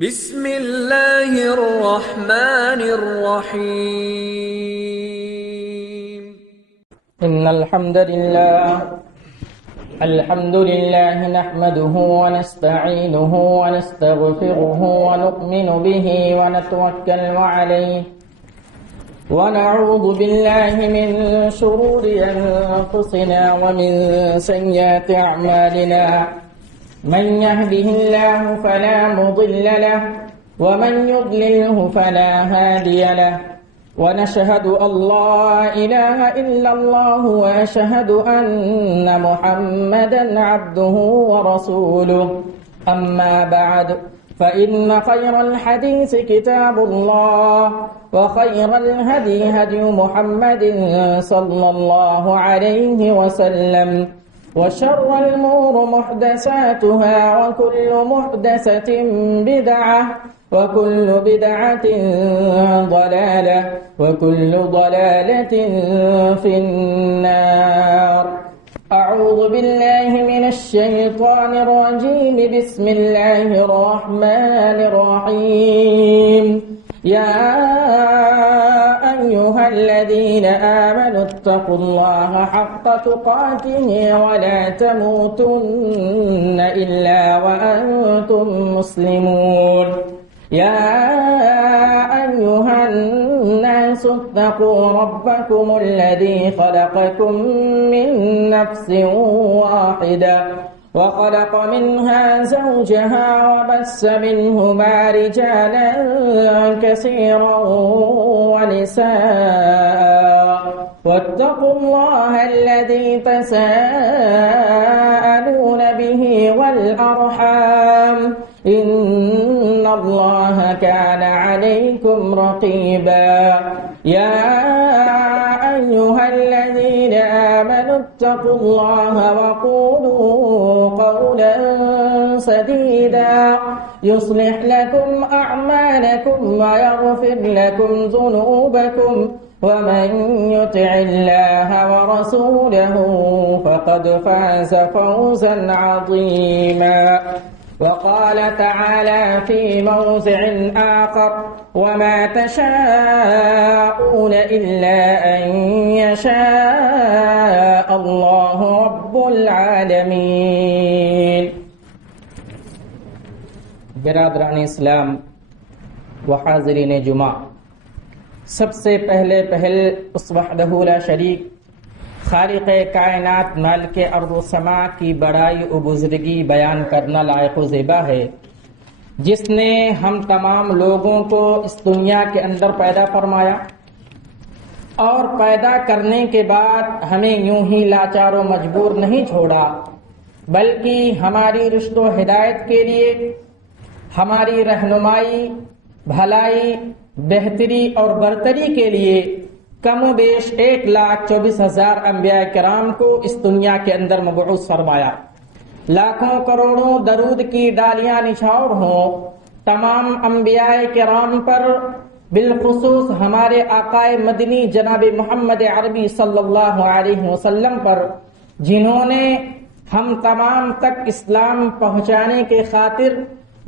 بسم اللہ الرحمن الرحیم إن الحمد لله نحمده ونستعينه ونستغفره ونؤمن به ونتوكل عليه ونعوذ بالله من شرور أنفسنا ومن سيئات أعمالنا من يهده الله فلا مضل له ومن يضلله فلا هادي له ونشهد أن لا إله إلا الله وأشهد أن محمدا عبده ورسوله أما بعد فإن خير الحديث كتاب الله وخير الهدي هدي محمد صلى الله عليه وسلم وشر الأمور محدثاتها وكل محدثة بدعة وكل بدعة ضلالة وكل ضلالة في النار. أعوذ بالله من الشيطان الرجيم. بسم الله الرحمن الرحيم. يا أيها الذين آمنوا اتقوا الله حق تقاته ولا تموتن إلا وأنتم مسلمون. يا أيها الناس اتقوا ربكم الذي خلقكم من نفس واحدة وخلق منها زوجها وبث منهما رجالا كثيرا ونساء واتقوا الله الذي تساءلون به والأرحام إن الله كان عليكم رقيبا. يا أيها الذين آمنوا اتقوا الله وقولوا قولا سديدا يصلح لكم أعمالكم ويغفر لكم ذنوبكم ومن يطع الله ورسوله فقد فاز فوزا عظيما. وقال تعالى في موضع آخر وما تشاءون إلا أن يشاء الله رب العالمين. برادران اسلام و حاضرین جمعہ، سب سے پہلے اس وحدہ لا شریک خالق کائنات مالک ارض و سما کی بڑائی و بزرگی بیان کرنا لائق و زیبا ہے، جس نے ہم تمام لوگوں کو اس دنیا کے اندر پیدا فرمایا اور پیدا کرنے کے بعد ہمیں یوں ہی لاچار و مجبور نہیں چھوڑا، بلکہ ہماری رشد و ہدایت کے لیے، ہماری رہنمائی، بھلائی، بہتری اور برتری کے لیے کم و بیش 1,24,000 انبیاء کرام کو اس دنیا کے اندر مبعوث فرمایا. لاکھوں کروڑوں درود کی ڈالیاں نچھاور ہوں تمام انبیاء کرام پر، بالخصوص ہمارے آقا مدنی جناب محمد عربی صلی اللہ علیہ وسلم پر، جنہوں نے ہم تمام تک اسلام پہنچانے کے خاطر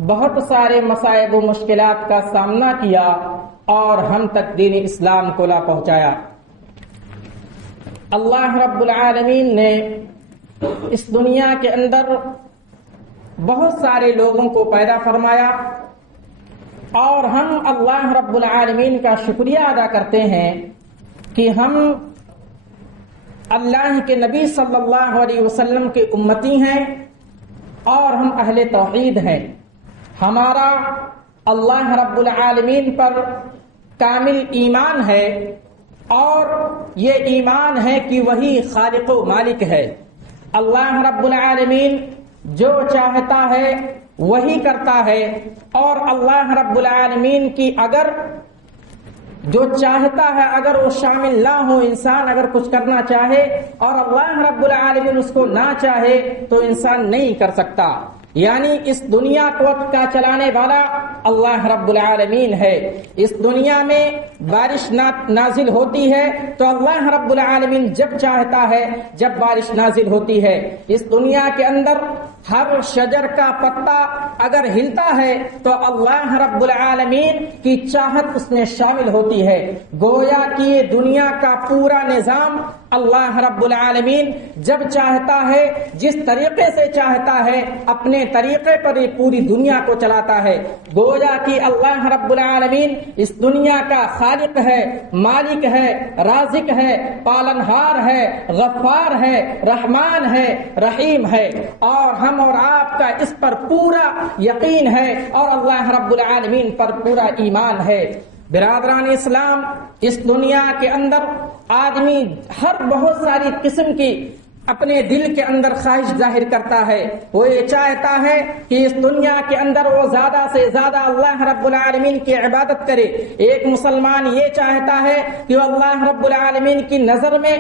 بہت سارے مصائب و مشکلات کا سامنا کیا اور ہم تک دین اسلام کو لا پہنچایا. اللہ رب العالمین نے اس دنیا کے اندر بہت سارے لوگوں کو پیدا فرمایا اور ہم اللہ رب العالمین کا شکریہ ادا کرتے ہیں کہ ہم اللہ کے نبی صلی اللہ علیہ وسلم کے امتی ہیں اور ہم اہل توحید ہیں. ہمارا اللہ رب العالمین پر کامل ایمان ہے اور یہ ایمان ہے کہ وہی خالق و مالک ہے. اللہ رب العالمین جو چاہتا ہے وہی کرتا ہے اور اللہ رب العالمین کی اگر جو چاہتا ہے اگر وہ شامل نہ ہو، انسان اگر کچھ کرنا چاہے اور اللہ رب العالمین اس کو نہ چاہے تو انسان نہیں کر سکتا. یعنی اس دنیا کو کا چلانے والا اللہ رب العالمین ہے. اس دنیا میں بارش نازل ہوتی ہے تو اللہ رب العالمین جب چاہتا ہے جب بارش نازل ہوتی ہے. اس دنیا کے اندر ہر شجر کا پتا اگر ہلتا ہے تو اللہ رب العالمین کی چاہت اس میں شامل ہوتی ہے۔ گویا کہ یہ دنیا کا پورا نظام اللہ رب العالمین جب چاہتا ہے، جس طریقے سے چاہتا ہے، اپنے طریقے پر یہ پوری دنیا کو چلاتا ہے۔ گویا کہ اللہ رب العالمین اس دنیا کا خالق ہے، مالک ہے، رازق ہے، پالنہار ہے، غفار ہے، رحمان ہے، رحیم ہے، اور ہم اور آپ کا اس پر پورا یقین ہے اور اللہ رب العالمین پر پورا ایمان ہے۔ برادران اسلام، اس دنیا کے اندر آدمی ہر بہت ساری قسم کی اپنے دل کے اندر خواہش ظاہر کرتا ہے۔ وہ یہ چاہتا ہے کہ اس دنیا کے اندر وہ زیادہ سے زیادہ اللہ رب العالمین کی عبادت کرے۔ ایک مسلمان یہ چاہتا ہے کہ وہ اللہ رب العالمین کی نظر میں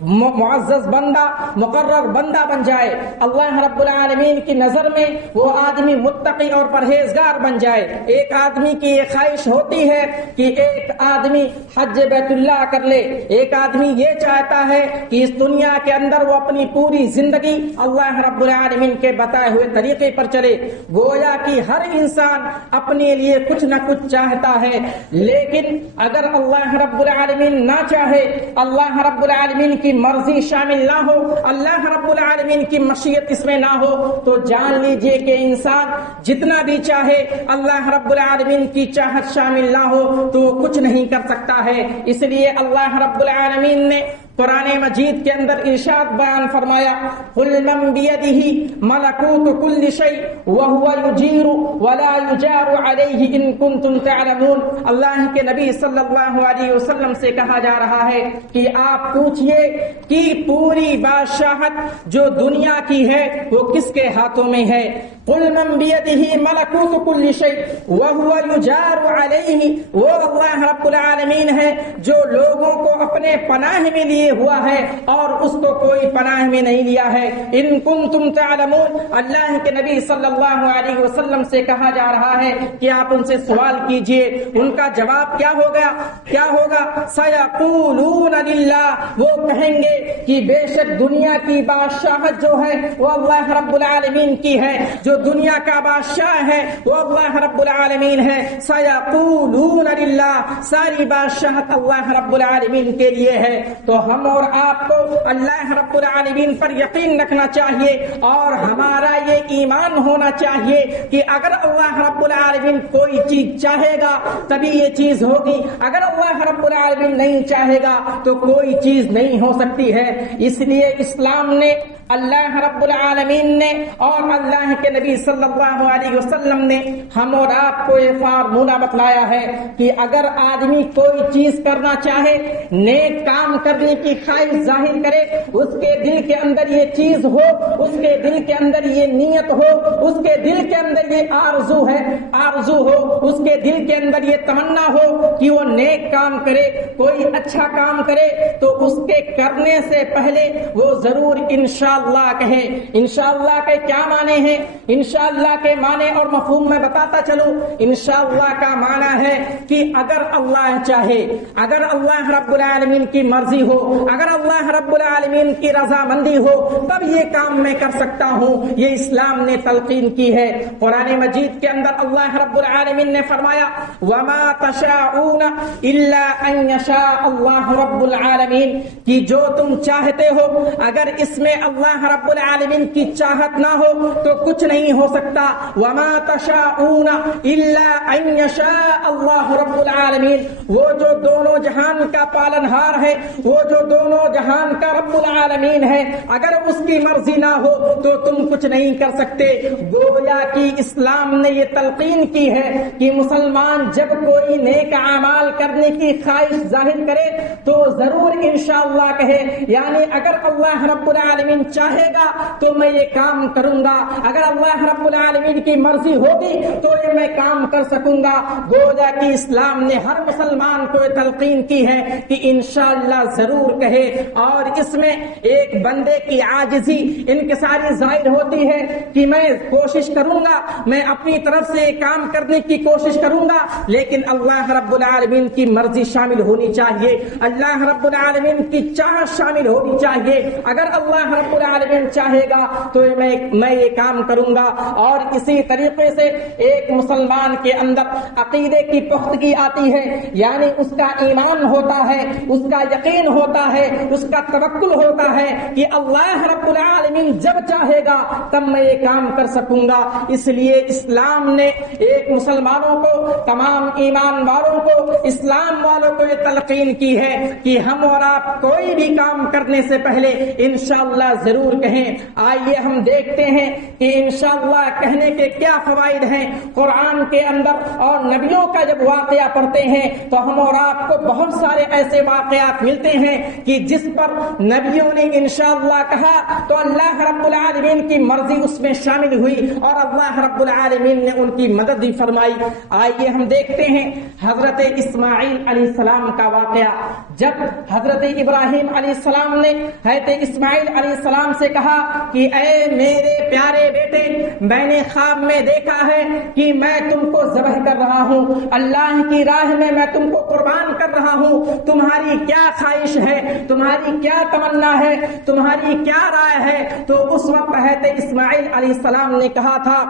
معزز بندہ، مقرر بندہ بن جائے، اللہ رب العالمین کی نظر میں وہ آدمی متقی اور پرہیزگار بن جائے۔ ایک آدمی کی یہ خواہش ہوتی ہے کہ ایک آدمی حج بیت اللہ کر لے، ایک آدمی یہ چاہتا ہے کہ اس دنیا کے اندر وہ اپنی پوری زندگی اللہ رب العالمین کے بتائے ہوئے طریقے پر چلے۔ گویا کہ ہر انسان اپنے لیے کچھ نہ کچھ چاہتا ہے، لیکن اگر اللہ رب العالمین نہ چاہے، اللہ رب العالمین کی مرضی شامل نہ ہو، اللہ رب العالمین کی مشیت اس میں نہ ہو، تو جان لیجئے کہ انسان جتنا بھی چاہے، اللہ رب العالمین کی چاہت شامل نہ ہو تو وہ کچھ نہیں کر سکتا ہے۔ اس لیے اللہ رب العالمین نے قرآن مجید کے اندر ارشاد بیان فرمایا، قُلْ مَنْ بِيَدِهِ مَلَكُوتُ كُلِّ شَيْءٍ وَهُوَ يُجِيرُ وَلَا يُجَارُ عَلَيْهِ إِن كُنتُمْ تَعْلَمُونَ۔ اللہ کے نبی صلی اللہ علیہ وسلم سے کہا جا رہا ہے کہ آپ پوچھئے کہ پوری بادشاہت جو دنیا کی ہے وہ کس کے ہاتھوں میں ہے؟ قُلْ مَنْ بِيَدِهِ مَلَكُوتُ كُلِّ شَيْءٍ وَهُوَ يُجَارُ عَلَيْهِ، وہ اللہ رب العالمین ہے جو لوگوں کو اپنے پناہ میں لیے ہوا ہے اور اس کو کوئی پناہ میں نہیں لیا ہے۔ ان کنتم تعلمون، اللہ کے نبی صلی اللہ علیہ وسلم سے کہا جا رہا ہے کہ آپ ان سے سوال کیجئے۔ ان کا جواب کیا ہوگا؟ سیقولون للہ، وہ کہیں گے کہ بے شک دنیا کی بادشاہت جو ہے وہ اللہ رب العالمین کی ہے، جو دنیا کا بادشاہ ہے وہ اللہ رب العالمین ہے۔ سیقولون للہ، ساری بادشاہت اللہ رب العالمین کے لیے ہے۔ تو ہم اور آپ کو اللہ رب العالمین پر یقین رکھنا چاہیے اور ہمارا یہ ایمان ہونا چاہیے کہ اگر اللہ رب العالمین کوئی چیز چاہے گا تبھی یہ چیز ہوگی، اگر اللہ رب العالمین نہیں چاہے گا تو کوئی چیز نہیں ہو سکتی ہے۔ اس لیے اسلام نے، اللہ رب العالمین نے اور اللہ کے نبی صلی اللہ علیہ وسلم نے ہم اور آپ کو یہ فارمولہ بتلایا ہے کہ اگر آدمی کوئی چیز کرنا چاہے، نیک کام کرنے کی خواہش ظاہر کرے، اس کے دل کے اندر یہ چیز ہو، اس کے دل کے اندر یہ نیت ہو، اس کے دل کے اندر یہ آرزو ہو، اس کے دل کے اندر یہ تمنا ہو کہ وہ نیک کام کرے، کوئی اچھا کام کرے، تو اس کے کرنے سے پہلے وہ ضرور انشاءاللہ کہے۔ انشاءاللہ کے کیا معنی ہیں؟ انشاءاللہ کے معنی اور مفہوم میں بتاتا چلوں۔ انشاءاللہ کا معنی ہے کہ اگر اللہ چاہے، اگر اللہ رب العالمین کی مرضی ہو، اگر اللہ رب العالمین کی رضامندی ہو، تب یہ کام میں کر سکتا ہوں۔ یہ اسلام نے تلقین کی ہے۔ قرآن مجید کے اندر اللہ رب العالمین نے فرمایا، وَمَا تَشَاءُونَ إِلَّا أَن يَشَاءَ اللَّهُ رَبُّ الْعَالَمِينَ، کہ جو تم چاہتے ہو اگر اس میں اللہ رب العالمین کی چاہت نہ ہو تو کچھ نہیں ہو سکتا۔ وَمَا تَشَاءُونَ إِلَّا أَن يَشَاءَ اللَّهُ رَبُّ الْعَالَمِينَ، وہ جو دونوں جہان کا پالنہار ہے، وہ جو دونوں جہان کا رب العالمین ہے، اگر اس کی مرضی نہ ہو تو تم کچھ نہیں کر سکتے۔ گویا کہ اسلام نے یہ تلقین کی ہے کہ مسلمان جب کوئی نیک اعمال کرنے کی خواہش ظاہر کرے تو ضرور انشاءاللہ کہے، یعنی اگر اللہ رب العالمین چاہے گا تو میں یہ کام کروں گا، اگر اللہ رب العالمین کی مرضی ہوگی تو یہ میں کام کر سکوں گا۔ گویا کہ اسلام نے ہر مسلمان کو یہ تلقین کی ہے کہ انشاءاللہ ضرور ضرور کہے. اور اس میں ایک بندے کی عاجزی انکساری ظاہر ہوتی ہے کہ میں کوشش کروں گا, میں اپنی طرف سے کام کرنے کی کوشش کروں گا, لیکن اللہ رب العالمین کی مرضی شامل ہونی چاہیے, اللہ رب العالمین کی چاہت شامل ہونی چاہیے. اگر اللہ رب العالمین چاہے گا تو میں یہ کام کروں گا. اور اسی طریقے سے ایک مسلمان کے اندر عقیدے کی پختگی آتی ہے, یعنی اس کا ایمان ہوتا ہے, اس کا یقین ہوتا ہے, اس کا توکل ہوتا ہے کہ اللہ رب العالمین جب چاہے گا تب میں یہ کام کر سکوں گا. اس لیے اسلام نے ایک مسلمانوں کو, تمام ایمان والوں کو, اسلام والوں کو یہ تلقین کی ہے کہ ہم اور آپ کوئی بھی کام کرنے سے پہلے انشاءاللہ ضرور کہیں. آئیے ہم دیکھتے ہیں کہ انشاءاللہ کہنے کے کیا فوائد ہیں. قرآن کے اندر اور نبیوں کا جب واقعہ پڑھتے ہیں تو ہم اور آپ کو بہت سارے ایسے واقعات ملتے ہیں کہ جس پر نبیوں نے انشاءاللہ کہا تو اللہ رب العالمین کی مرضی اس میں شامل ہوئی اور اللہ رب العالمین نے ان کی مدد بھی فرمائی. آئیے ہم دیکھتے ہیں حضرت اسماعیل علیہ السلام کا واقعہ. جب حضرت ابراہیم علیہ السلام نے حضرت اسماعیل علیہ السلام سے کہا کہ اے میرے پیارے بیٹے, میں نے خواب میں دیکھا ہے کہ میں تم کو ذبح کر رہا ہوں, اللہ کی راہ میں تم کو قربان کر رہا ہوں, تمہاری کیا خواہش ہے, تمہاری کیا تمنا ہے, تمہاری کیا رائے ہے؟ تو اس وقت حضرت اسماعیل علیہ السلام نے کہا تھا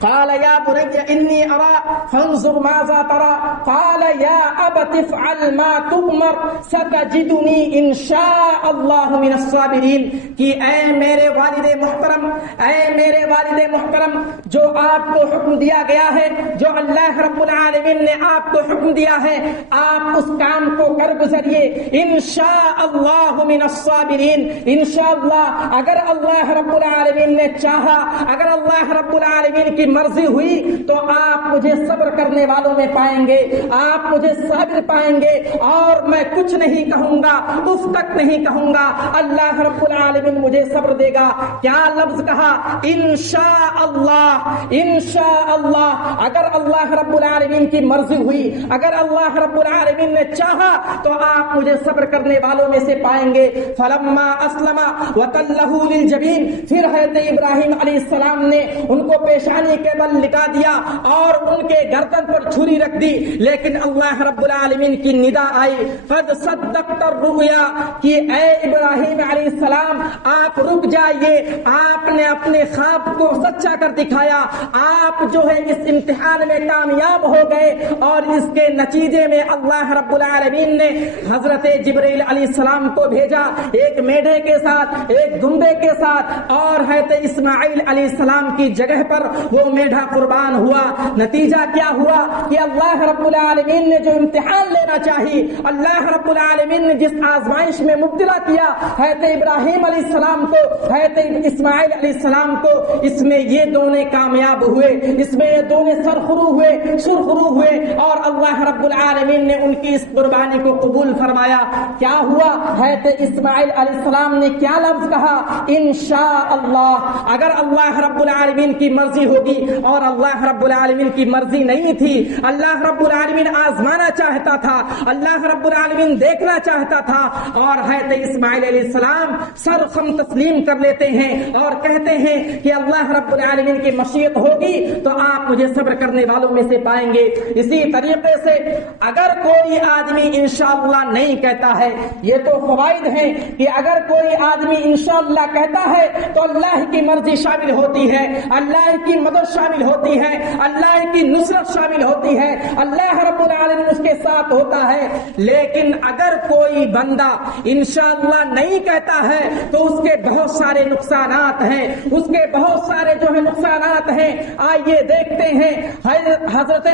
قال يا بني إني أرى فانظر ماذا ترى قال يا أبت افعل ما تؤمر ستجدني إن شاء الله من الصابرين. کہ اے میرے والد محترم, اے میرے والد محترم, جو آپ کو حکم دیا گیا ہے, جو اللہ رب العالمین نے آپ کو حکم دیا ہے, آپ اس کام کو کر گزریے. انشاءاللہ من الصابرین, انشاءاللہ اگر اللہ رب العالمین نے چاہا, اگر اللہ رب العالمین کی مرضی ہوئی تو آپ مجھے صبر کرنے والوں میں پائیں گے, آپ مجھے صابر پائیں گے. اور میں کچھ نہیں کہوں گا, اف تک نہیں کہوں گا, اللہ رب العالمین مجھے صبر دے گا. کیا لفظ کہا؟ انشاءاللہ, انشاءاللہ. اگر اللہ رب العالمین کی مرضی ہوئی, اگر اللہ رب العالمین نے چاہا تو آپ مجھے صبر کرنے والوں میں سے پائیں گے. فلما اسلم وتلہ للجبین, پھر حضرت ابراہیم علیہ السلام نے ان کو پیشانی کے بل لٹا دیا اور ان کے گردن پر چھری رکھ دی. لیکن اللہ رب العالمین کی ندا آئی قد صدقت الرؤیا, کہ اے ابراہیم علیہ السلام آپ رک جائیے, آپ نے اپنے خواب کو سچا کر دکھایا, آپ جو ہے اس امتحان میں کامیاب ہو گئے. اور اس کے نتیجے میں اللہ رب العالمین نے حضرت جبرائیل علیہ السلام کو بھیجا, ایک میڈھے کے ساتھ, ایک دمبے کے ساتھ, اور حضرت اسماعیل علیہ السلام کی جگہ پر وہ میڈھا قربان ہوا. نتیجہ کیا ہوا کہ اللہ رب العالمین نے جو امتحان لینا چاہیے, اللہ رب العالمین نے جس آزمائش میں مبتلا کیا حضرت ابراہیم علیہ السلام کو, حضرت اسماعیل علیہ السلام کو, اس میں یہ دونوں کامیاب ہوئے, اس میں یہ دونوں سرخرو ہوئے اور اللہ رب العالمین نے ان کی اس قربانی کو قبول فرمایا. کیا ہوا؟ حضرت اسماعیل علیہ السلام نے کیا لفظ کہا؟ انشاءاللہ. اگر اللہ رب العالمین کی مرضی ہوگی, اور اللہ رب العالمین کی مرضی نہیں تھی, اللہ رب العالمین آزمانا چاہتا تھا, اللہ رب العالمین دیکھنا چاہتا تھا, اور حضرت اسماعیل علیہ السلام سرخم تسلیم کر لیتے ہیں اور کہتے ہیں کہ اللہ رب العالمین کی مشیت ہوگی تو آپ مجھے صبر کرنے والوں میں سے پائیں گے. اسی طریقے سے اگر کوئی آدمی انشاءاللہ نہیں کہتا ہے, یہ تو فوائد ہیں کہ اگر کوئی آدمی انشاءاللہ کہتا ہے تو اللہ کی مرضی شامل ہوتی ہے, اللہ کی مدد شامل ہوتی ہے, اللہ کی نصرت شامل ہوتی ہے, اللہ رب العالمین اس کے ساتھ ہوتا ہے. لیکن اگر کوئی بندہ انشاءاللہ نہیں کہتا ہے تو اس کے بہت سارے نقصانات ہیں, اس کے بہت سارے جو ہے نقصانات ہیں. آئیے دیکھتے ہیں حضرت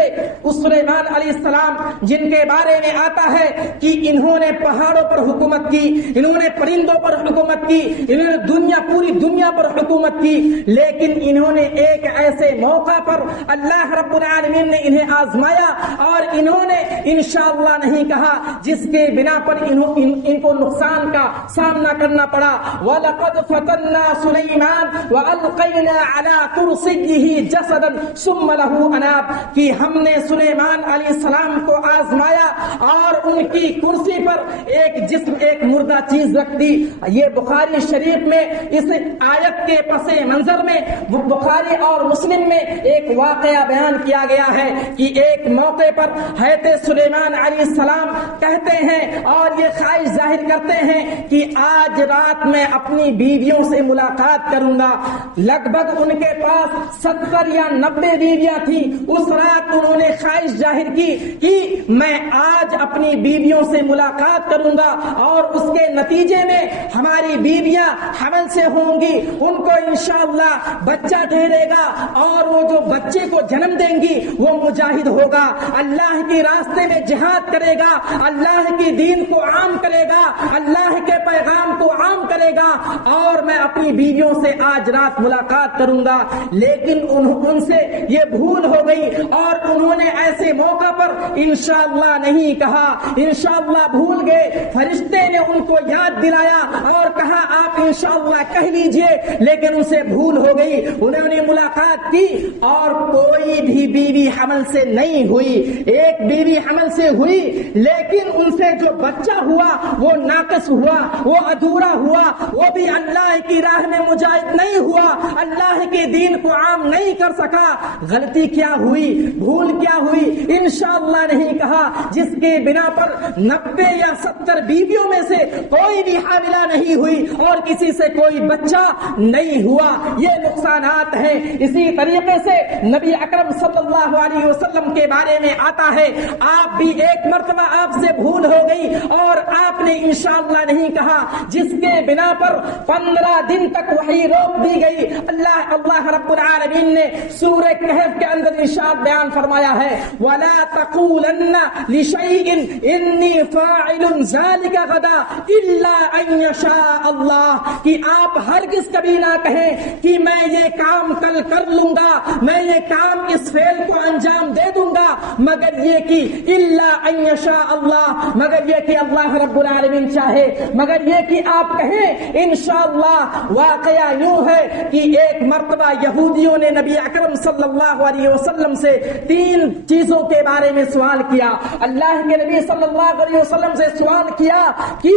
سلیمان علیہ السلام, جن کے بارے میں آتا ہے کہ انہوں نے پہاڑوں پر حکومت کی, انہوں نے پرندوں پر حکومت کی, انہوں نے پوری دنیا پر حکومت کی. لیکن انہوں نے ایک ایسے موقع پر اللہ رب العالمین نے انہیں آزمایا اور انہوں نے انشاءاللہ نہیں کہا, جس کے بنا پر ان کو نقصان کا سامنا کرنا پڑا. وَلَقَدْ فَتَنَّا سُلَيْمَانَ وَأَلْقَيْنَا عَلَى كُرْسِيِّهِ جَسَدًا ثُمَّ لَهُ أَنَابَ. کہ ہم نے سلیمان علیہ السلام کو آزمایا اور ان کی کرسی پر ایک جسم ایک مردہ چیز رکھ دی. یہ بخاری شریف میں اس آیت کے پس منظر میں بخاری اور مسلم میں ایک واقعہ بیان کیا گیا ہے کہ ایک موقع پر حضرت سلیمان علیہ السلام کہتے ہیں اور یہ خواہش ظاہر کرتے ہیں کہ آج رات میں اپنی بیویوں سے ملاقات کروں گا. لگ بھگ ان کے پاس 70 یا 90 بیویاں تھیں. اس رات انہوں نے خواہش ظاہر کی کہ میں آج اپنی بیویوں سے ملاقات کروں گا اور اس کے نتیجے میں ہماری بیویاں حمل سے ہوں گی, ان کو انشاءاللہ بچہ ٹھہرے گا اور وہ جو بچے کو جنم دیں گی وہ مجاہد ہوگا, اللہ کے راستے میں جہاد کرے گا, اللہ کی دین کو عام کرے گا, اللہ کے پیغام کو عام کرے گا اور میں اپنی بیویوں سے آج رات ملاقات کروں گا. لیکن ان سے یہ بھول ہو گئی اور انہوں نے ایسے موقع پر انشاءاللہ نہیں کہا, انشاءاللہ بھول گئے. فرشتے نے ان کو یاد دلایا اور کہا آپ انشاءاللہ کہہ لیجئے, لیکن ان سے بھول ہو گئی. انہوں نے ملاقات کی اور کوئی بھی بیوی حمل سے نہیں ہوئی. ایک بیوی حمل سے ہوئی لیکن ان سے جو بچہ ہوا وہ ناقص ہوا, وہ ادھورا ہوا, وہ بھی اللہ کی راہ میں مجاہد نہیں ہوا, اللہ کے دین کو عام نہیں کر سکا. غلطی کیا ہوئی, بھول کیا ہوئی, انشاءاللہ نہیں کہا, جس کے بنا پر 90 یا 70 بیویوں میں سے کوئی بھی حاملہ نہیں ہوئی اور کسی سے کوئی بچہ نہیں ہوا. یہ نقصانات ہیں. اسی طریقے سے نبی اکرم صلی اللہ علیہ وسلم کے بارے میں آتا ہے, آپ بھی ایک مرتبہ آپ سے بھول ہو گئی اور آپ نے انشاءاللہ نہیں کہا, جس کے بنا پر 15 دن تک وحی روک دی گئی. اللہ رب العالمین نے سورہ کہف کے اندر ارشاد بیان فرمایا ہے, وَلَا تَقُولَنَّ لِشَيْءٍ إِنِّي فَاعِلٌ ذَلِكَ غَدًا إِلَّا أَن يَشَاءَ اللَّهُ, کہ آپ ہرگز کبھی نہ کہیں کہ میں یہ کام کل کر لوں گا, میں یہ کام اس فعل کو انجام دے دوں گا, مگر یہ کہ إِلَّا أَن يَشَاءَ اللَّهُ, مگر یہ کہ اللہ رب العالمین چاہے, مگر یہ کہ آپ کہیں انشاءاللہ. واقعہ یوں ہے کہ ایک مرتبہ یہودیوں نے نبی اکرم صلی اللہ علیہ وسلم سے 3 چیزوں کے بارے میں سوال کیا. اللہ کے نبی صلی اللہ علیہ وسلم سے سوال کیا کہ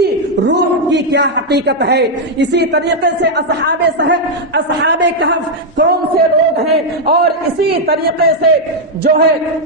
روح کی کیا حقیقت ہے. اسی طریقے سے اصحاب کہف کون سے لوگ ہیں, اور اسی طریقے سے جو ہے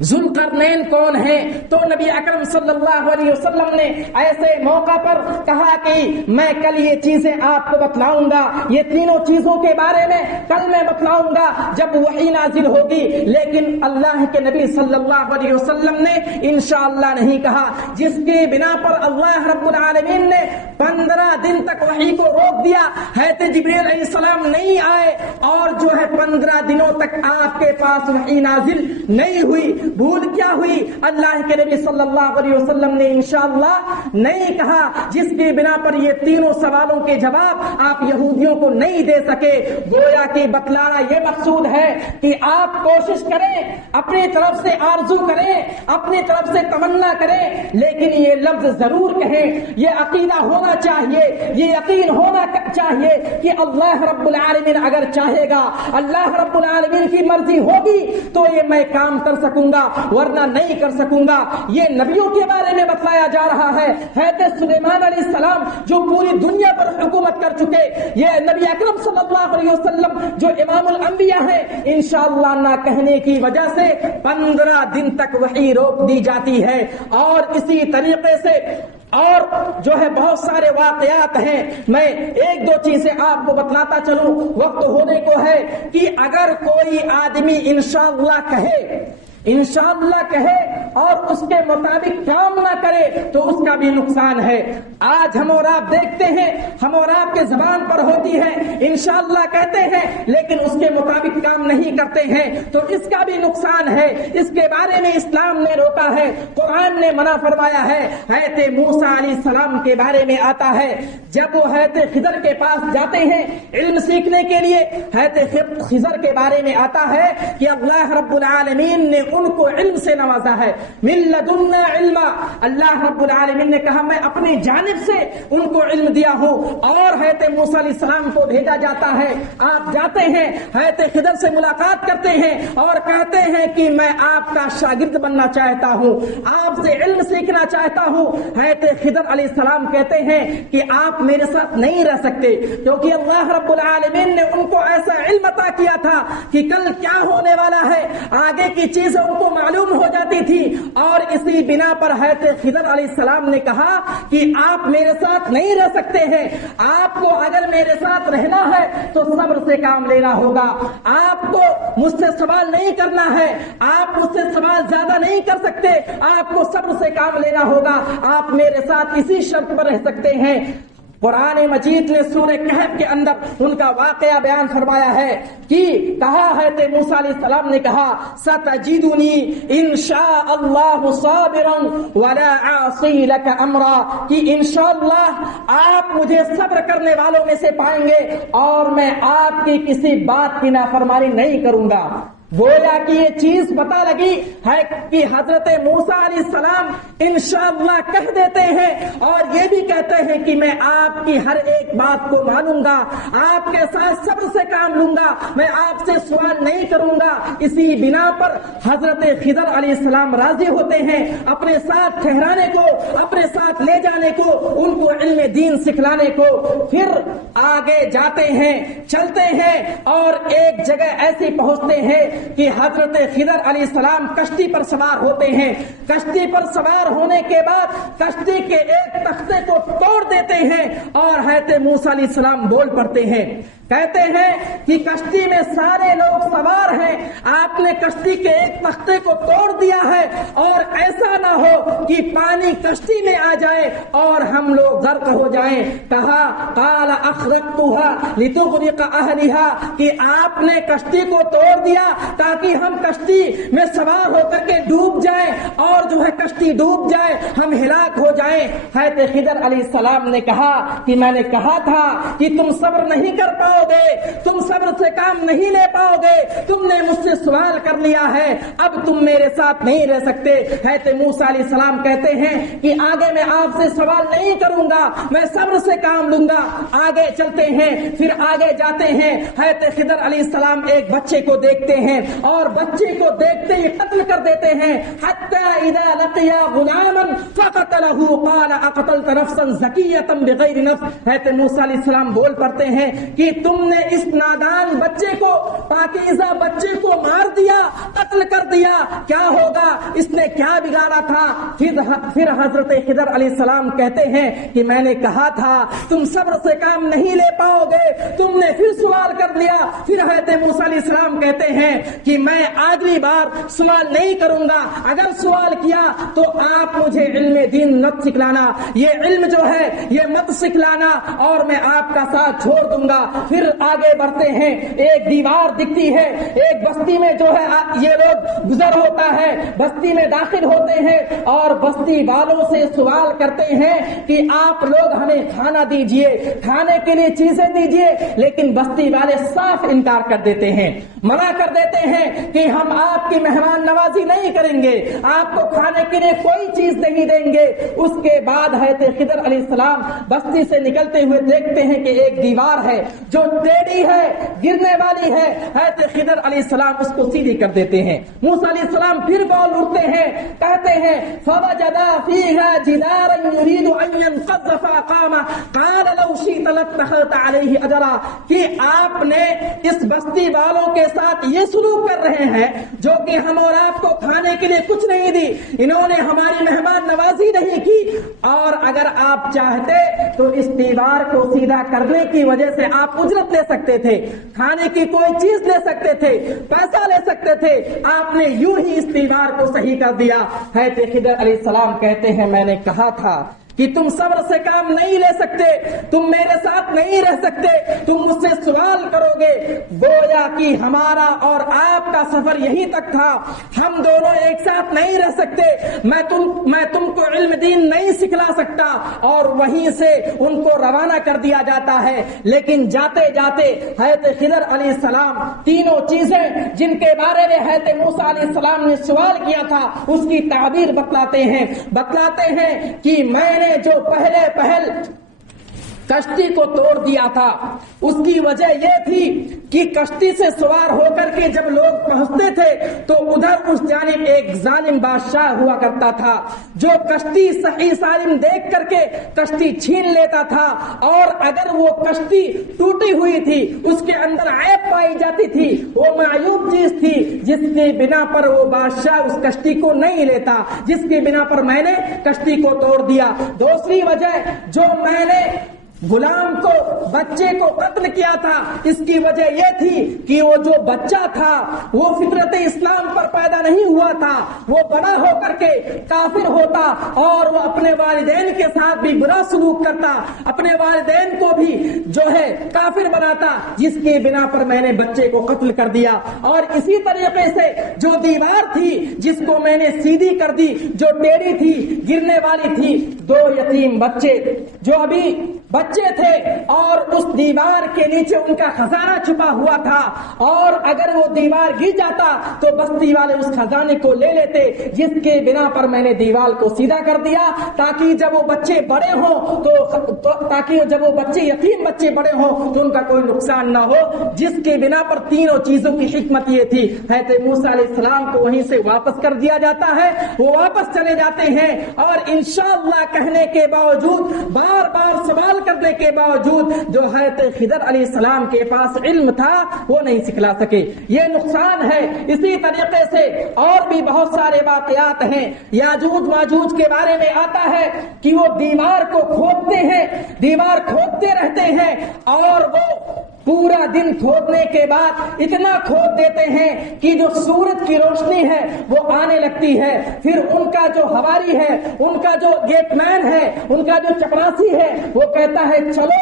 ذوالقرنین کون ہے. تو نبی اکرم صلی اللہ علیہ وسلم نے ایسے موقع پر کہا کہ میں کل یہ چیزیں آپ کو بتلاؤں گا, یہ تینوں چیزوں کے بارے میں کل میں بتلاؤں گا جب وحی نازل ہوگی. لیکن اللہ کے نبی صلی اللہ علیہ وسلم نے انشاءاللہ نہیں کہا, جس کے بنا پر اللہ رب العالمین نے 15 دن تک وحی کو روک دیا. حضرت جبریل علیہ السلام نہیں آئے اور جو ہے 15 دنوں تک آپ کے پاس وحی نازل نہیں ہوئی. بھول کیا ہوئی, اللہ کے نبی صلی اللہ علیہ وسلم نے انشاءاللہ نہیں کہا, جس کی بنا پر یہ تینوں سوالوں کے جواب آپ یہودیوں کو نہیں دے سکے. گویا کہ بتلانا یہ مقصود ہے کہ آپ کوشش کریں, اپنی طرف سے آرزو کریں, اپنی طرف سے تمنا کریں, لیکن یہ لفظ ضرور کہیں. یہ عقیدہ ہونا چاہیے, یہ یقین ہونا چاہیے کہ اللہ رب العالمین اگر چاہے گا, اللہ رب العالمین کی مرضی ہوگی تو یہ میں کام کر سکوں گا, ورنہ نہیں کر سکوں گا. یہ نبیوں کے بارے میں بتلایا جا رہا ہے. حضرت سلیمان علیہ السلام جو پوری دنیا پر حکومت کر چکے, یہ نبی اکرم صلی اللہ علیہ وسلم جو امام الانبیاء ہیں, انشاءاللہ نہ کہنے کی وجہ سے 15 دن تک وحی روک دی جاتی ہے. اور اسی طریقے سے اور جو ہے بہت سارے واقعات ہیں. میں 1-2 چیزیں آپ کو بتلاتا چلوں, وقت ہونے کو ہے, کہ اگر کوئی آدمی انشاءاللہ کہے اور اس کے مطابق کام نہ کرے تو اس کا بھی نقصان ہے. آج ہم اور آپ دیکھتے ہیں, ہم اور آپ کے زبان پر ہوتی ہے انشاءاللہ کہتے ہیں لیکن اس کے مطابق کام نہیں کرتے ہیں, تو اس کا بھی نقصان ہے. اس کے بارے میں اسلام نے روکا ہے, قرآن نے منع فرمایا ہے. حضرت موسیٰ علیہ السلام کے بارے میں آتا ہے, جب وہ حضرت خضر کے پاس جاتے ہیں علم سیکھنے کے لیے, حضرت خضر کے بارے میں آتا ہے کہ اللہ رب العالمین نے ان کو علم سے نوازا ہے. من لدنا علما, اللہ رب العالمین نے کہا میں اپنی جانب سے ان کو علم دیا ہوں. اور حضرت موسیٰ علیہ السلام کو بھیجا جاتا ہے, آپ جاتے ہیں حضرت خضر سے ملاقات کرتے ہیں اور کہتے ہیں کہ میں آپ کا شاگرد بننا چاہتا ہوں, آپ سے علم سیکھنا چاہتا ہوں. حضرت خضر علیہ السلام کہتے ہیں کہ آپ میرے ساتھ نہیں رہ سکتے, کیونکہ اللہ رب العالمین نے ان کو ایسا علم عطا کیا تھا کہ کل کیا ہونے والا ہے, آگے کی چیزیں ان کو معلوم ہو جاتی تھی. اور اسی بنا پر حضرت خضر علیہ السلام نے کہا کہ آپ میرے ساتھ نہیں رہ سکتے ہیں, آپ کو اگر میرے ساتھ رہنا ہے تو صبر سے کام لینا ہوگا. آپ کو مجھ سے سوال نہیں کرنا ہے, آپ مجھ سے سوال زیادہ نہیں کر سکتے, آپ کو صبر سے کام لینا ہوگا. آپ میرے ساتھ اسی شرط پر رہ سکتے ہیں. قرآن مجید نے سورہ کہف کے اندر ان کا واقعہ بیان فرمایا ہے کہ کہا ہے موسیٰ علیہ السلام نے کہا ستجدنی انشاء اللہ صابرا ولا عاصی لک امرا, کہ انشاءاللہ آپ مجھے صبر کرنے والوں میں سے پائیں گے اور میں آپ کی کسی بات کی نافرمانی نہیں کروں گا. گویا کہ یہ چیز پتہ لگی ہے کہ حضرت موسیٰ علیہ السلام انشاءاللہ کہہ دیتے ہیں اور یہ بھی کہتے ہیں کہ میں آپ کی ہر ایک بات کو مانوں گا, آپ کے ساتھ صبر سے کام لوں گا, میں آپ سے سوال نہیں کروں گا. اسی بنا پر حضرت خضر علیہ السلام راضی ہوتے ہیں اپنے ساتھ ٹھہرانے کو, اپنے ساتھ لے جانے کو, ان کو علم دین سکھلانے کو. پھر آگے جاتے ہیں, چلتے ہیں اور ایک جگہ ایسی پہنچتے ہیں کہ حضرت خضر علیہ السلام کشتی پر سوار ہوتے ہیں. کشتی پر سوار ہونے کے بعد کشتی کے ایک تختے کو توڑ دیتے ہیں اور حضرت موسیٰ علیہ السلام بول پڑتے ہیں, کہتے ہیں کہ کشتی میں سارے لوگ سوار ہیں, آپ نے کشتی کے ایک تختے کو توڑ دیا ہے اور ایسا نہ ہو کہ پانی کشتی میں آ جائے اور ہم لوگ غرق ہو جائیں. کہا قال اخرقتها لتغرق اهلها, کہ آپ نے کشتی کو توڑ دیا تاکہ ہم کشتی میں سوار ہو کر کے ڈوب جائیں اور جو ہے کشتی ڈوب جائے, ہم ہلاک ہو جائیں. حضرت خضر علیہ السلام نے کہا کہ میں نے کہا تھا کہ تم صبر نہیں کر پاؤ گے, تم صبر سے کام نہیں لے پاؤ گے, تم نے مجھ سے سوال کر لیا ہے, اب تم میرے ساتھ نہیں رہ سکتے. حضرت موسیٰ علیہ السلام کہتے ہیں کہ آگے میں آپ سے سوال نہیں کروں گا, میں صبر سے کام لوں گا. آگے چلتے ہیں, پھر آگے جاتے ہیں. حضرت خضر علیہ السلام ایک بچے کو دیکھتے ہیں اور بچے کو دیکھتے ہی قتل کر دیتے ہیں. حتی اذا لقیا غلاما فقتلہ قال اقتلت نفسا زکیۃ بغیر نفس. حضرت موسیٰ علیہ السلام بول پڑتے ہیں کہ تم نے اس نادان بچے کو, پاکیزہ بچے کو مار دیا, قتل کر دیا, کیا ہوگا, اس نے کیا بگاڑا تھا. پھر حضرت خضر علیہ السلام کہتے ہیں کہ میں نے کہا تھا تم صبر سے کام نہیں لے پاؤ گے, تم نے پھر سوال کر لیا. پھر حضرت موسیٰ علیہ السلام کہتے ہیں کہ میں اگلی بار سوال نہیں کروں گا, اگر سوال کیا تو آپ مجھے علم دین مت سکھلانا, یہ علم جو ہے یہ مت سکھلانا اور میں آپ کا ساتھ چھوڑ دوں گا. پھر آگے بڑھتے ہیں, ایک دیوار دکھتی ہے, ایک بستی میں جو ہے یہ لوگ گزر ہوتا ہے, بستی میں داخل ہوتے ہیں اور بستی والوں سے سوال کرتے ہیں کہ آپ لوگ ہمیں کھانا دیجئے, کھانے کے لیے چیزیں دیجئے. لیکن بستی والے صاف انکار کر دیتے ہیں, منع کر دیتے ہیں کہ ہم آپ کی مہمان نوازی نہیں کریں گے, آپ کو کھانے کے لیے کوئی چیز نہیں دیں گے. اس کے بعد حضرت خضر علیہ السلام بستی سے نکلتے ہوئے دیکھتے ہیں کہ ایک دیوار ہے جو ٹیڑھی ہے, گرنے والی ہے. حضرت خضر علیہ السلام اس کو سیدھی کر دیتے ہیں. موسیٰ علیہ السلام پھر بول اٹھتے ہیں, کہتے ہیں فوجدا فیها جدارا يريد ان ينقض فقام قال لو شئت لاتخذت عليه اجرا, کہ آپ نے اس بستی والوں کے ساتھ یہ سلوک کر رہے ہیں جو کہ ہم اور آپ کو کھانے کے لیے کچھ نہیں دی, انہوں نے ہماری مہمان نوازی نہیں کی, اور اگر آپ چاہتے تو اس دیوار کو سیدھا کرنے کی وجہ سے آپ اجرت لے سکتے تھے, کھانے کی کوئی چیز لے سکتے تھے, پیسہ لے سکتے تھے, آپ نے یوں ہی اس دیوار کو صحیح کر دیا. حضرت خضر علیہ السلام کہتے ہیں میں نے کہا تھا کہ تم صبر سے کام نہیں لے سکتے، تم میرے ساتھ نہیں رہ سکتے، تم مجھ سے سوال کرو گے۔ گویا کہ ہمارا اور آپ کا سفر یہی تک تھا، ہم دونوں ایک ساتھ نہیں رہ سکتے، میں تم کو علم دین نہیں سکھلا سکتا، اور وہیں سے ان کو روانہ کر دیا جاتا ہے۔ لیکن جاتے جاتے حضرت خضر علیہ السلام تینوں چیزیں جن کے بارے میں حضرت موسیٰ علیہ السلام نے سوال کیا تھا اس کی تعبیر بتلاتے ہیں کہ میں نے جو پہل کشتی کو توڑ دیا تھا، اس کی وجہ یہ تھی کہ کشتی سے سوار ہو کر کے جب لوگ پہنچتے تھے تو ادھر اس جانب ایک ظالم بادشاہ ہوا کرتا تھا جو کشتی صحیح سالم دیکھ کر کے کشتی چھین لیتا تھا، اور اگر وہ کشتی ٹوٹی ہوئی تھی اس کے اندر عیب پائی جاتی تھی، وہ معیوب چیز تھی جس کی بنا پر وہ بادشاہ اس کشتی کو نہیں لیتا، جس کی بنا پر میں نے کشتی کو توڑ دیا۔ دوسری وجہ جو میں نے غلام کو، بچے کو قتل کیا تھا، اس کی وجہ یہ تھی کہ وہ جو بچہ تھا وہ فطرت اسلام پر پیدا نہیں ہوا تھا، وہ بڑا ہو کر کے کافر ہوتا اور وہ اپنے والدین کے ساتھ بھی برا سلوک کرتا، اپنے والدین کو بھی جو ہے کافر بناتا، جس کی بنا پر میں نے بچے کو قتل کر دیا۔ اور اسی طریقے سے جو دیوار تھی جس کو میں نے سیدھی کر دی، جو ٹیڑھی تھی، گرنے والی تھی، دو یتیم بچے جو ابھی بچے تھے اور اس دیوار کے نیچے ان کا خزانہ چھپا ہوا تھا، اور اگر وہ دیوار گر جاتا تو بستی والے اس خزانے کو لے لیتے، جس کے بنا پر میں نے دیوار کو سیدھا کر دیا تاکہ جب وہ بچے بڑے ہوں تاکہ جب وہ یتیم بچے بڑے ہوں تو ان کا کوئی نقصان نہ ہو، جس کے بنا پر تینوں چیزوں کی حکمت یہ تھی۔ حضرت موسیٰ علیہ السلام کو وہیں سے واپس کر دیا جاتا ہے، وہ واپس چلے جاتے ہیں، اور انشاءاللہ کہنے کے باوجود، بار بار سوال کرنے کے باوجود، جو حضرت خضر علیہ السلام کے پاس علم تھا وہ نہیں سکھلا سکے۔ یہ نقصان ہے۔ اسی طریقے سے اور بھی بہت سارے واقعات ہیں۔ یاجوج ماجوج کے بارے میں آتا ہے کہ وہ دیوار کو کھودتے ہیں، دیوار کھودتے رہتے ہیں، اور وہ پورا دن کھودنے کے بعد اتنا کھود دیتے ہیں کہ جو سورج کی روشنی ہے وہ آنے لگتی ہے۔ پھر ان کا جو ہواری ہے، ان کا جو گیٹ مین ہے، ان کا جو چپراسی ہے، وہ کہتا ہے چلو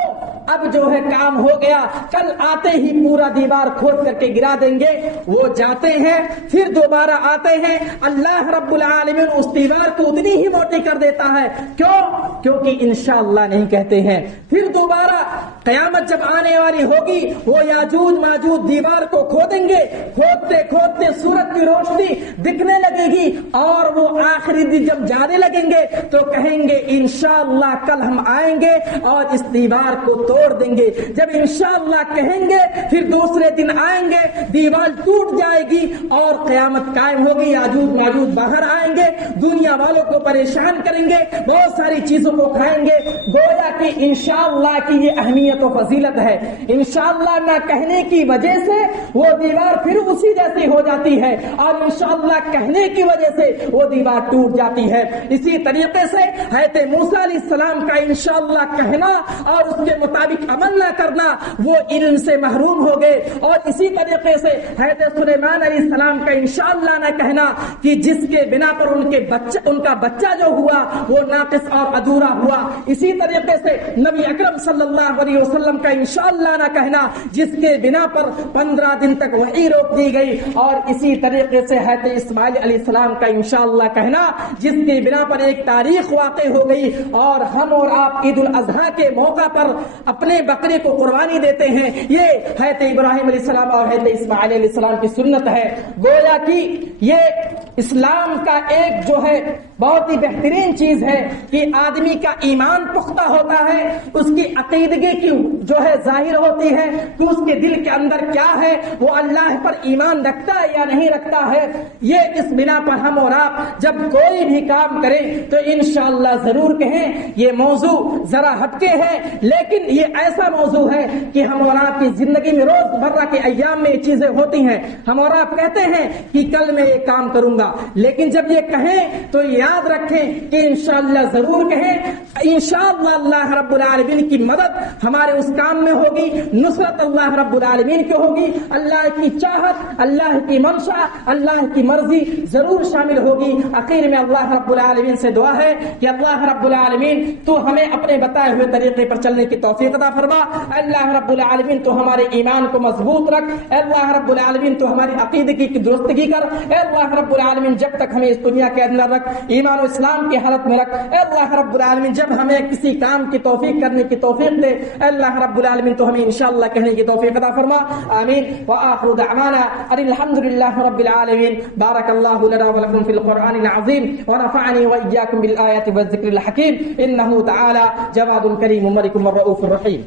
اب جو ہے کام ہو گیا، کل آتے ہی پورا دیوار کھود کر کے گرا دیں گے۔ وہ جاتے ہیں، پھر دوبارہ آتے ہیں، اللہ رب العالمین اس دیوار کو اتنی ہی موٹی کر دیتا ہے۔ کیونکہ انشاءاللہ نہیں کہتے ہیں۔ پھر دوبارہ قیامت جب آنے والی ہوگی، وہ یاجوج ماجوج دیوار کو کھودیں گے، کھودتے کھودتے سورج کی روشنی دکھنے لگے گی، اور وہ آخری دن جب جانے لگیں گے تو کہیں گے انشاءاللہ کل ہم آئیں گے اور اس دیوار کو توڑ دیں گے۔ جب انشاءاللہ کہیں گے پھر دوسرے دن آئیں گے، دیوار ٹوٹ جائے گی اور قیامت قائم ہوگی، یاجوج ماجوج باہر آئیں گے، دنیا والوں کو پریشان کریں گے، بہت ساری چیزوں کو کھائیں گے۔ گویا کہ انشاءاللہ کی یہ اہمیت و فضیلت ہے۔ انشاءاللہ نہ کہنے کی وجہ سے وہ دیوار پھر اسی جیسی ہو جاتی ہے، اور انشاءاللہ کہنے کی وجہ سے وہ دیوار ٹوٹ جاتی ہے۔ اسی طریقے سے حضرت موسیٰ علیہ السلام کا انشاءاللہ کہنا اور اس کے مطابق عمل نہ کرنا، وہ علم سے محروم ہو گئے۔ اور اسی طریقے سے حضرت سلیمان علیہ السلام کا انشاءاللہ نہ کہنا کہ جس کے بنا پر ان کا بچہ جو ہوا وہ ناقص اور ادھورا ہوا۔ اسی طریقے سے نبی اکرم صلی اللہ علیہ وسلم کا انشاءاللہ نہ کہنا جس کے بنا پر 15 دن تک وحی روک دی گئی۔ اور اسی طریقے سے حضرت اسماعیل علیہ السلام کا انشاءاللہ کہنا جس کی بنا پر ایک تاریخ واقع ہو گئی، اور ہم اور آپ عید الاضحیٰ کے موقع پر اپنے بکرے کو قربانی دیتے ہیں۔ یہ حضرت ابراہیم علیہ السلام اور حضرت اسماعیل علیہ السلام کی سنت ہے۔ گویا کہ یہ اسلام کا ایک جو ہے بہت ہی بہترین چیز ہے کہ آدمی کا ایمان پختہ ہوتا ہے، اس کی عقیدگی کی جو ہے ظاہر ہوتی ہے کہ اس کے دل کے اندر کیا ہے، وہ اللہ پر ایمان رکھتا ہے یا نہیں رکھتا ہے۔ یہ اس بنا پر ہم اور آپ جب کوئی بھی کام کریں تو انشاءاللہ ضرور کہیں یہ موضوع ذرا ہٹکے ہے، لیکن یہ ایسا موضوع ہے کہ ہم اور آپ کی زندگی میں روز مرہ کے ایام میں یہ چیزیں ہوتی ہیں۔ ہم اور آپ کہتے ہیں کہ کل میں یہ کام کروں گا، لیکن جب یہ کہیں تو یاد رکھیں کہ انشاءاللہ ضرور کہیں، انشاءاللہ اللہ رب العالمین کی مدد ہمارے اس کام میں ہوگی، نصرت اللہ رب العالمین کی ہوگی، اللہ کی چاہت، اللہ کی منشا، اللہ کی مرضی ضرور شامل ہوگی۔ آخر میں اللہ رب العالمین سے دعا ہے کہ اللہ رب العالمین تو ہمیں اپنے بتائے ہوئے طریقے پر چلنے کی توفیق عطا فرما۔ اللہ رب العالمین تو ہمارے ایمان کو مضبوط رکھ، اے اللہ رب العالمین تو ہماری عقیدے کی درستگی کر، اے اللہ رب العالمین جب تک ہمیں اس دنیا کے اندر رکھ، ایمان و اسلام کی حالت میں رکھ، اے اللہ رب العالمین جب ہمیں کسی کام کی توفیق کرنے کی توفیق دے، اے اللہ رب العالمین تو ہمیں انشاءاللہ کہنے کی توفیق عطا فرما۔ آمین وآخر دعوانا ان الحمد للہ رب العالمین۔ بارک اللہ لنا ولکم فی القرآن العظیم ونفعنی وإیاکم بالآیات والذکر الحکیم، انہ تعالی جواد کریم ملک الرؤوف الرحیم۔